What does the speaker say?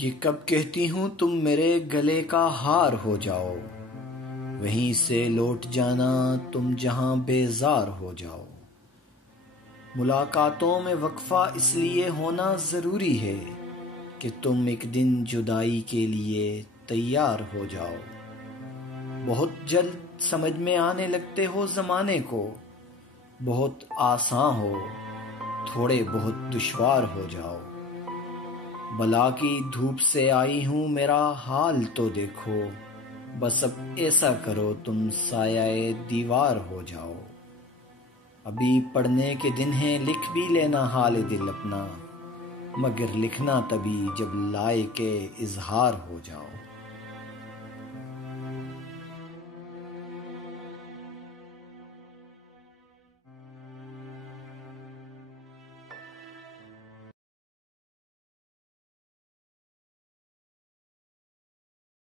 یہ کب کہتی ہوں تم میرے گلے کا ہار ہو جاؤ، وہیں سے لوٹ جانا تم جہاں بیزار ہو جاؤ۔ ملاقاتوں میں وقفہ اس لیے ہونا ضروری ہے کہ تم ایک دن جدائی کے لیے تیار ہو جاؤ۔ بہت جلد سمجھ میں آنے لگتے ہو زمانے کو، بہت آسان ہو تھوڑے بہت دشوار ہو جاؤ۔ بلا کی دھوپ سے آئی ہوں میرا حال تو دیکھو، بس اب ایسا کرو تم سایہ دیوار ہو جاؤ۔ ابھی پڑھنے کے دن ہیں لکھ بھی لینا حال دل اپنا، مگر لکھنا تبھی جب لائق اظہار ہو جاؤ۔